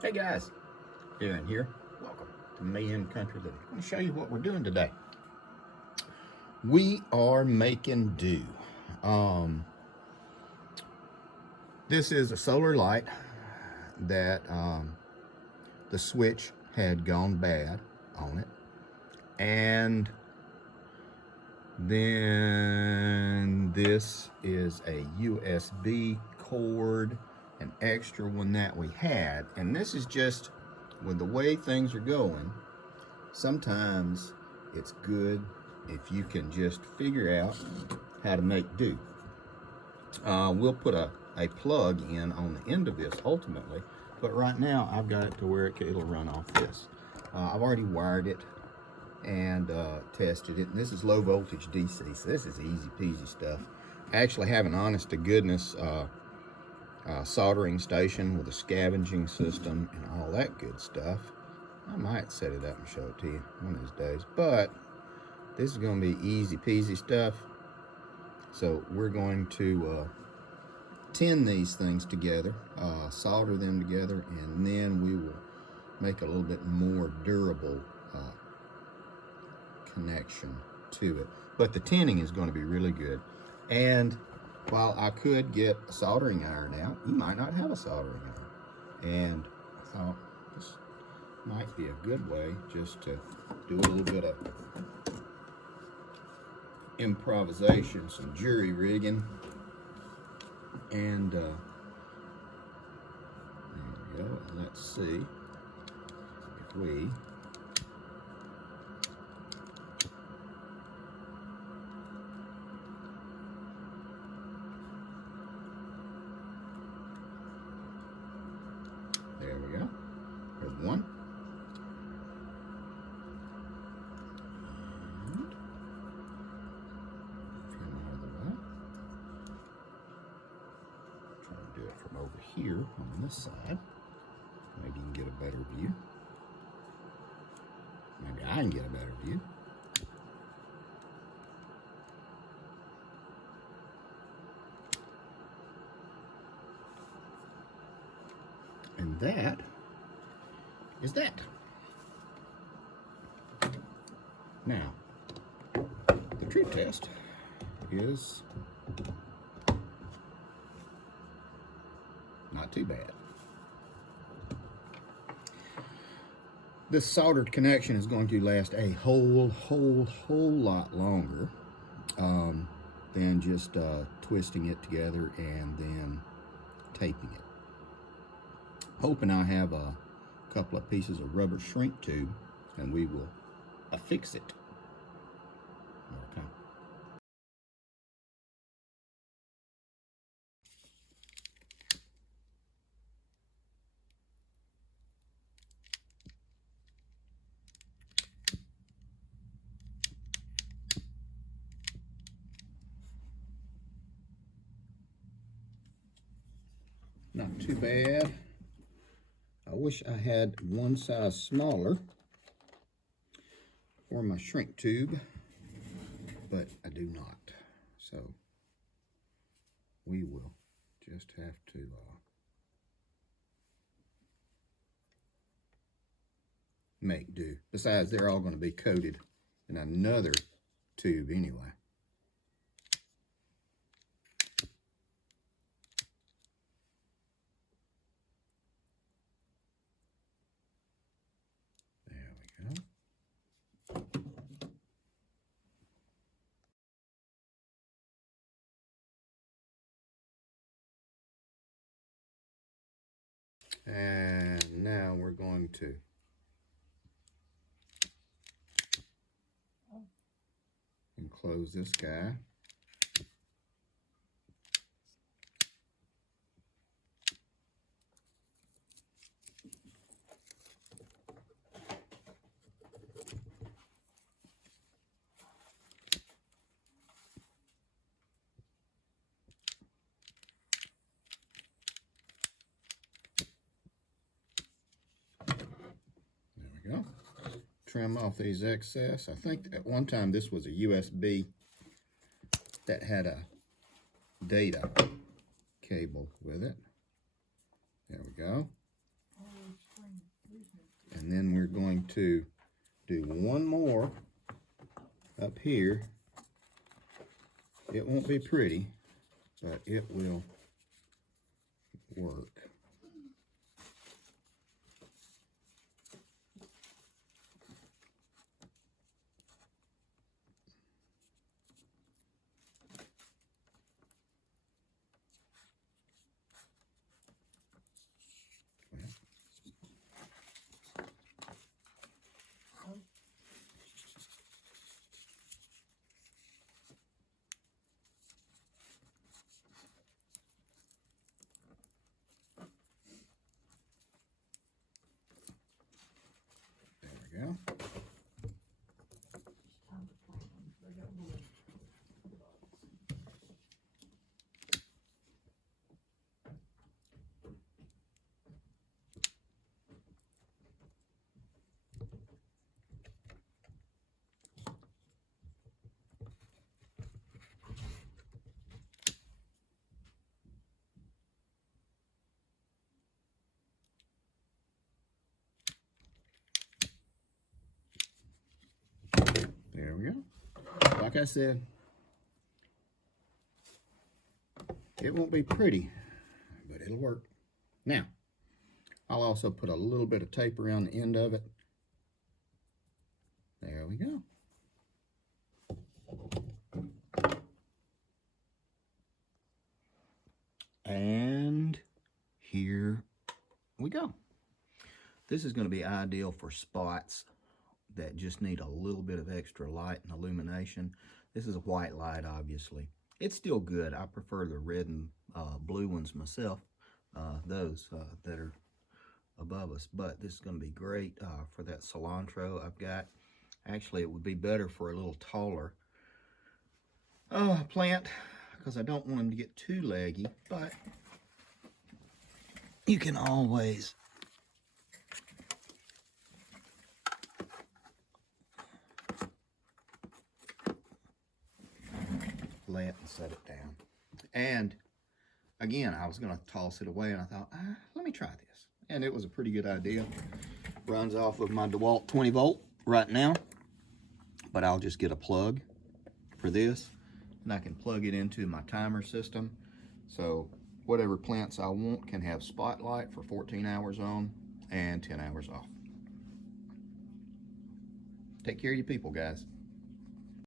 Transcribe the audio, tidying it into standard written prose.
Hey guys, doing here. Welcome to me in Country Living. I'm going to show you what we're doing today. We are making do. This is a solar light that the switch had gone bad on it, and then this is a USB cord, an extra one that we had, and this is just with the way things are going. Sometimes it's good if you can just figure out how to make do. We'll put a plug in on the end of this ultimately, but right now I've got it to where it'll run off this. I've already wired it and tested it, and this is low voltage DC, so this is easy peasy stuff. I actually have an honest to goodness soldering station with a scavenging system and all that good stuff. I might set it up and show it to you one of these days, but this is going to be easy peasy stuff. So we're going to tin these things together, solder them together, and then we will make a little bit more durable connection to it. But the tinning is going to be really good. And while I could get a soldering iron out, you might not have a soldering iron. And I thought this might be a good way just to do a little bit of improvisation, some jury rigging. And there we go. Let's see if we there we go. There's one. Do it from over here on this side. Maybe you can get a better view. Maybe I can get a better view. And that is that. Now, the true test is not too bad. This soldered connection is going to last a whole lot longer than just twisting it together and then taping it. Hoping I have a couple of pieces of rubber shrink tube and we will affix it. Okay. Not too bad. I wish I had one size smaller for my shrink tube, but I do not. So we will just have to make do. Besides, they're all going to be coated in another tube anyway. And now we're going to enclose this guy. Go. Trim off these excess. I think at one time this was a USB that had a data cable with it. There we go. And then we're going to do one more up here. It won't be pretty, but it will work. There we go. There we go. Like I said, it won't be pretty, but it'll work. Now, I'll also put a little bit of tape around the end of it. There we go. And here we go. This is going to be ideal for spots that just need a little bit of extra light and illumination. This is a white light, obviously. It's still good. I prefer the red and blue ones myself, those that are above us. But this is going to be great for that cilantro I've got. Actually, it would be better for a little taller plant, because I don't want them to get too leggy, but you can always lay it and set it down. And again, I was going to toss it away, and I thought, let me try this. And it was a pretty good idea. Runs off of my DeWalt 20 volt right now, but I'll just get a plug for this, and I can plug it into my timer system. So whatever plants I want can have spotlight for 14 hours on and 10 hours off. Take care of your people, guys.